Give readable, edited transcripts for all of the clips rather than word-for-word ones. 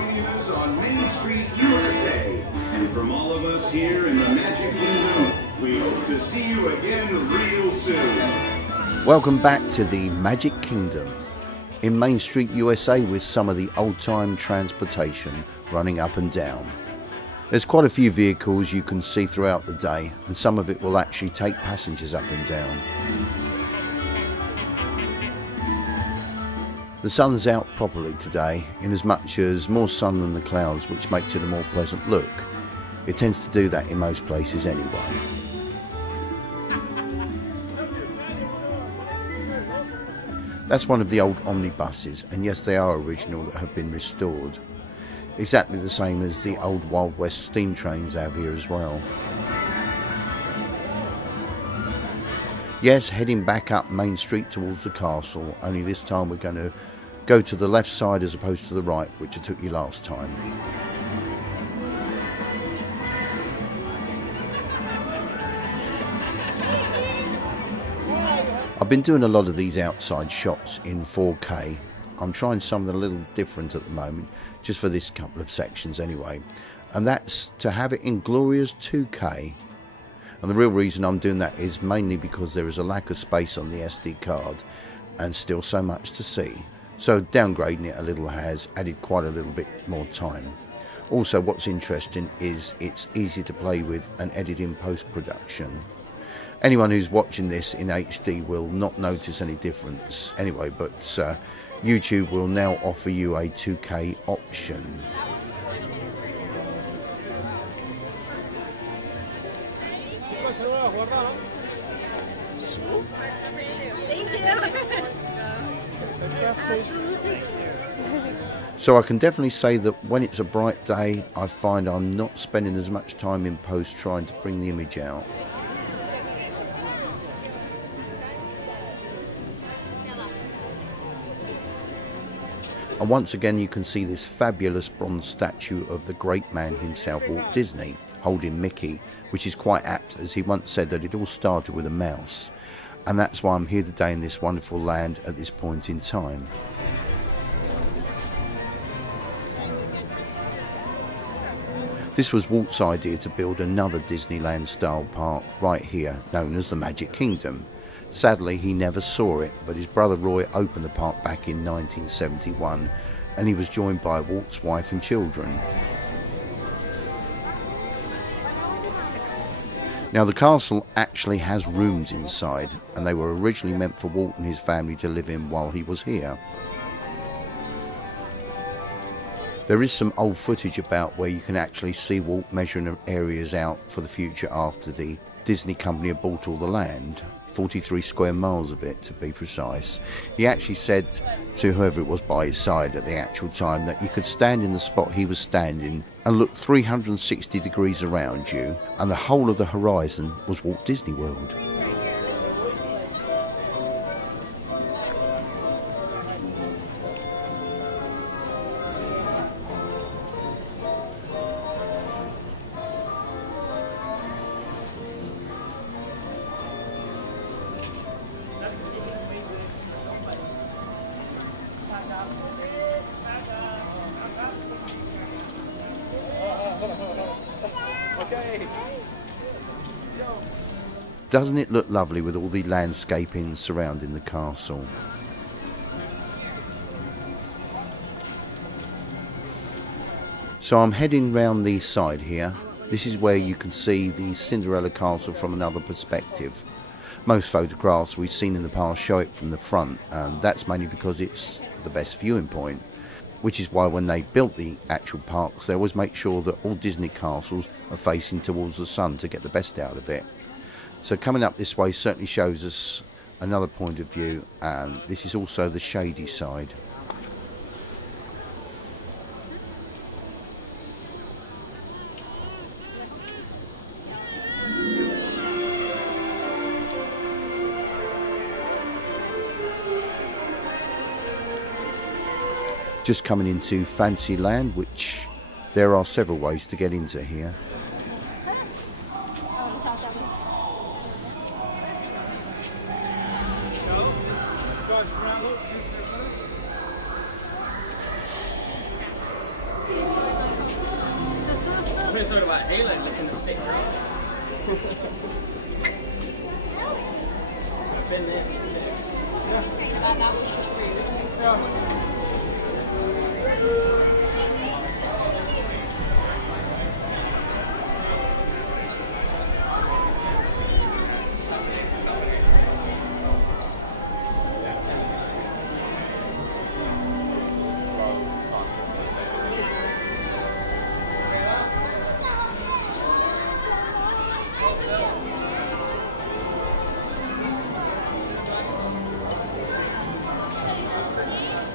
joining us on Main Street, USA. And from all of us here in the Magic Kingdom, we hope to see you again real soon. Welcome back to the Magic Kingdom in Main Street, USA, with some of the old-time transportation running up and down. There's quite a few vehicles you can see throughout the day, and some of it will actually take passengers up and down. The sun's out properly today, in as much as more sun than the clouds, which makes it a more pleasant look. It tends to do that in most places anyway. That's one of the old omnibuses, and yes, they are original, that have been restored. Exactly the same as the old Wild West steam trains have here as well. Yes, heading back up Main Street towards the castle, only this time we're going to go to the left side as opposed to the right, which I took you last time. I've been doing a lot of these outside shots in 4K. I'm trying something a little different at the moment, just for this couple of sections anyway, and that's to have it in glorious 2K. And the real reason I'm doing that is mainly because there is a lack of space on the SD card and still so much to see. So downgrading it a little has added quite a little bit more time. Also, what's interesting is it's easy to play with and edit in post-production. Anyone who's watching this in HD will not notice any difference anyway, but YouTube will now offer you a 2K option. So I can definitely say that when it's a bright day, I find I'm not spending as much time in post trying to bring the image out. And once again you can see this fabulous bronze statue of the great man himself, Walt Disney, holding Mickey, which is quite apt, as he once said that it all started with a mouse. And that's why I'm here today in this wonderful land at this point in time. This was Walt's idea to build another Disneyland style park right here, known as the Magic Kingdom. Sadly, he never saw it, but his brother Roy opened the park back in 1971, and he was joined by Walt's wife and children. Now, the castle actually has rooms inside, and they were originally meant for Walt and his family to live in while he was here. There is some old footage about where you can actually see Walt measuring areas out for the future after the Disney company had bought all the land. 43 square miles of it, to be precise. He actually said to whoever it was by his side at the actual time that you could stand in the spot he was standing and look 360 degrees around you, and the whole of the horizon was Walt Disney World. Doesn't it look lovely with all the landscaping surrounding the castle? So I'm heading round the side here. This is where you can see the Cinderella Castle from another perspective. Most photographs we've seen in the past show it from the front, and that's mainly because it's the best viewing point, which is why when they built the actual parks they always make sure that all Disney castles are facing towards the sun to get the best out of it. So coming up this way certainly shows us another point of view, and this is also the shady side. Just coming into Fantasyland, which there are several ways to get into here. like Halo looking at stick right? I've been there. Yeah. That was just rude. Yeah.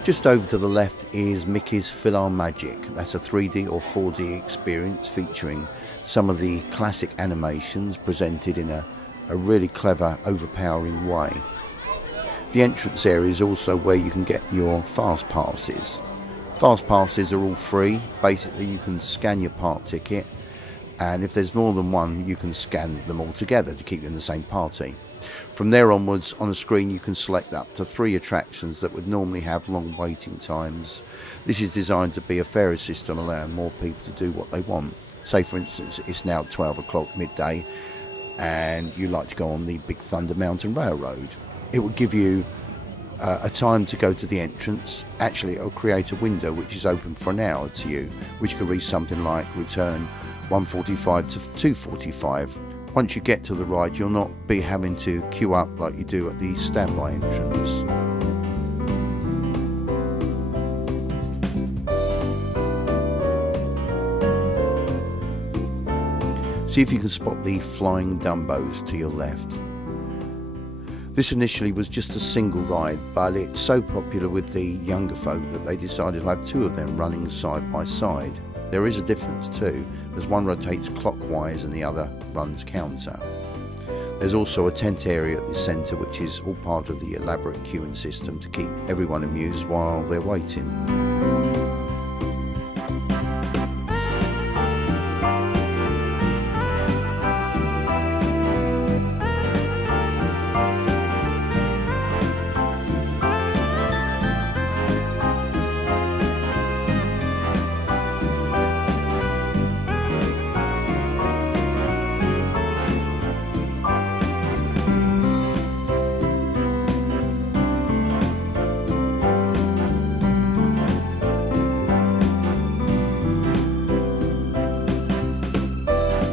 Just over to the left is Mickey's PhilharMagic. That's a 3D or 4D experience featuring some of the classic animations presented in a really clever, overpowering way. The entrance area is also where you can get your fast passes. Fast passes are all free. Basically, you can scan your park ticket, and if there's more than one, you can scan them all together to keep you in the same party. From there onwards, on a screen you can select up to 3 attractions that would normally have long waiting times. This is designed to be a fairer system, allowing more people to do what they want. Say for instance, it's now 12 o'clock midday and you like to go on the Big Thunder Mountain Railroad. It will give you a time to go to the entrance. Actually, it'll create a window which is open for an hour to you, which could read something like return 1:45 to 2:45. Once you get to the ride, you'll not be having to queue up like you do at the standby entrance. See if you can spot the flying Dumbos to your left. This initially was just a single ride, but it's so popular with the younger folk that they decided to have 2 of them running side by side. There is a difference too, as one rotates clockwise and the other runs counter. There's also a tent area at the centre, which is all part of the elaborate queuing system to keep everyone amused while they're waiting.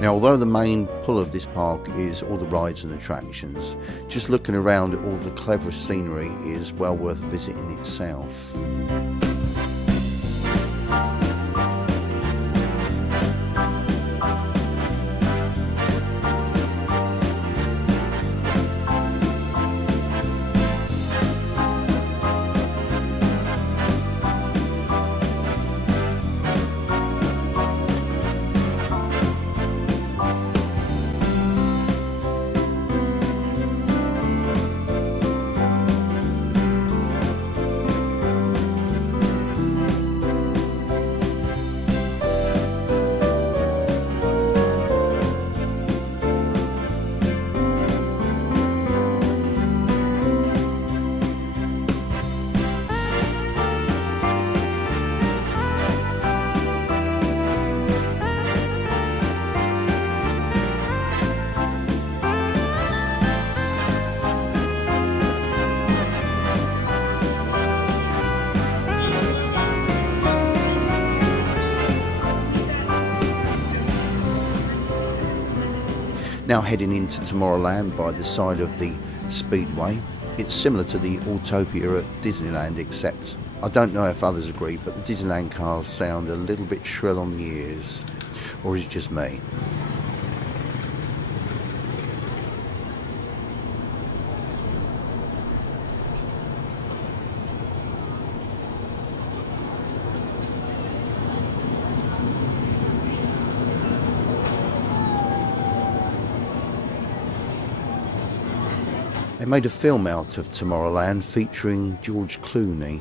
Now, although the main pull of this park is all the rides and attractions, just looking around at all the clever scenery is well worth visiting itself. Now heading into Tomorrowland by the side of the Speedway. It's similar to the Autopia at Disneyland, except I don't know if others agree, but the Disneyland cars sound a little bit shrill on the ears. Or is it just me? They made a film out of Tomorrowland featuring George Clooney.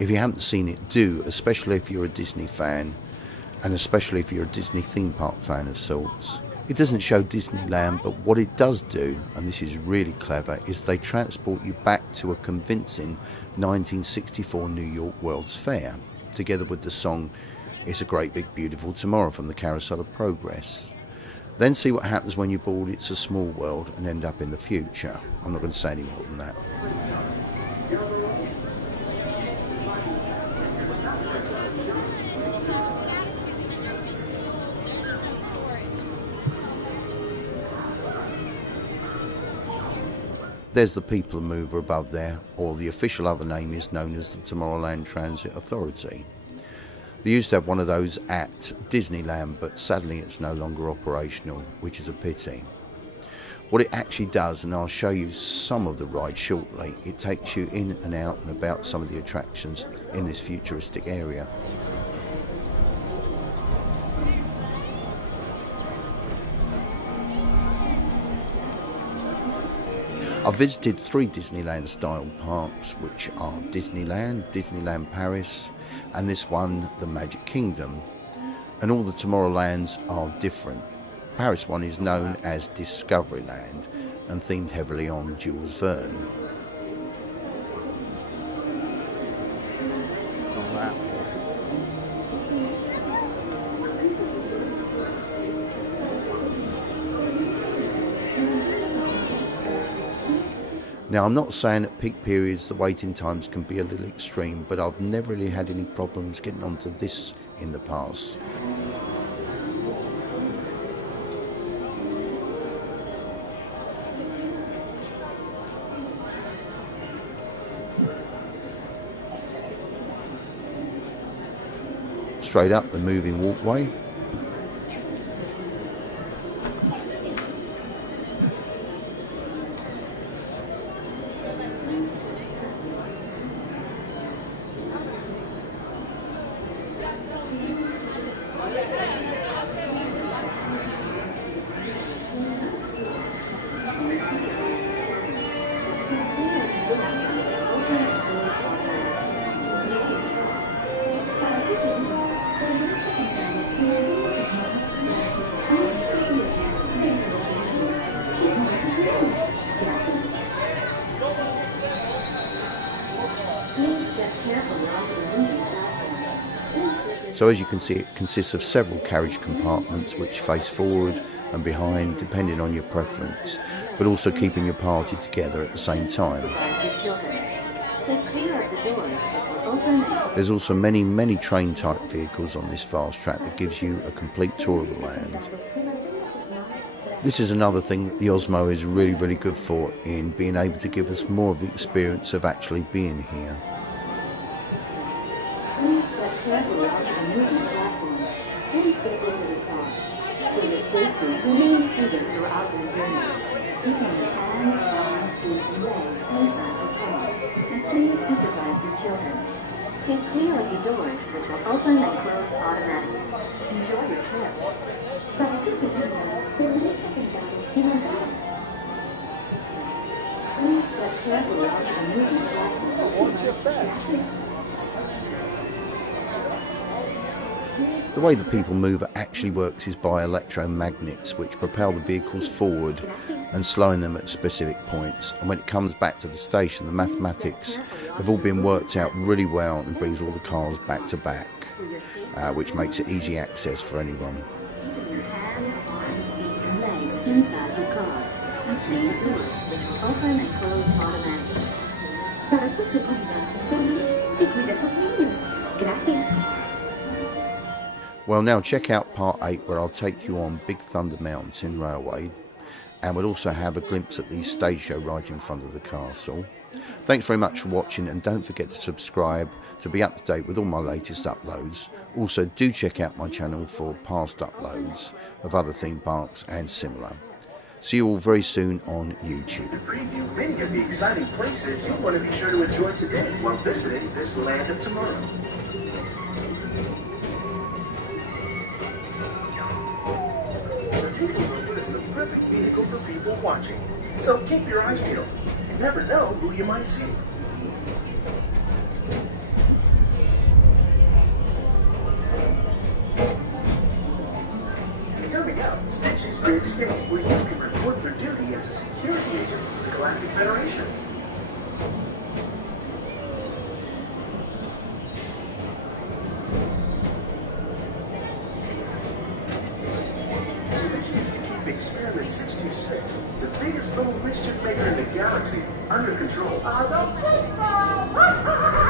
If you haven't seen it, do, especially if you're a Disney fan, and especially if you're a Disney theme park fan of sorts. It doesn't show Disneyland, but what it does do, and this is really clever, is they transport you back to a convincing 1964 New York World's Fair, together with the song It's a great big beautiful tomorrow from the Carousel of Progress. Then see what happens when you board It's a Small World and end up in the future. I'm not going to say any more than that. There's the People Mover above there, or the official other name is known as the Tomorrowland Transit Authority. They used to have one of those at Disneyland, but sadly it's no longer operational, which is a pity. What it actually does, and I'll show you some of the ride shortly, it takes you in and out and about some of the attractions in this futuristic area. I've visited 3 Disneyland style parks, which are Disneyland, Disneyland Paris, and this one, the Magic Kingdom. And all the Tomorrowlands are different. Paris one is known as Discoveryland and themed heavily on Jules Verne. Now, I'm not saying at peak periods the waiting times can be a little extreme, but I've never really had any problems getting onto this in the past. Straight up the moving walkway. So as you can see, it consists of several carriage compartments which face forward and behind depending on your preference, but also keeping your party together at the same time. There's also many train type vehicles on this fast track that gives you a complete tour of the land. This is another thing that the Osmo is really good for, in being able to give us more of the experience of actually being here. Remain seated throughout your journey, keeping your hands, arms, feet, and legs inside the car, and please supervise your children. Stay clear of the doors, which will open and close automatically. Enjoy your trip. Please step carefully onto the moving platform. What's your step? The way the People Mover actually works is by electromagnets, which propel the vehicles forward and slowing them at specific points. And when it comes back to the station, the mathematics have all been worked out really well and brings all the cars back to back, which makes it easy access for anyone. Keep your hands, arms, feet, and legs inside your car, and please doors, which will open and close automatically. Para su seguridad, y cuide a sus niños. Gracias. Well, now check out part 8, where I'll take you on Big Thunder Mountain Railway, and we'll also have a glimpse at the stage show right in front of the castle. Thanks very much for watching, and don't forget to subscribe to be up to date with all my latest uploads. Also, do check out my channel for past uploads of other theme parks and similar. See you all very soon on YouTube. To preview many of the exciting places you'll want to be sure to enjoy today while visiting this land of tomorrow. The People Mover is the perfect vehicle for people watching, so keep your eyes peeled. You never know who you might see. Coming up, Stitch's Great Escape, where you can report for duty as a security agent for the Galactic Federation. Diamond 626, the biggest little mischief maker in the galaxy, under control. I don't think so.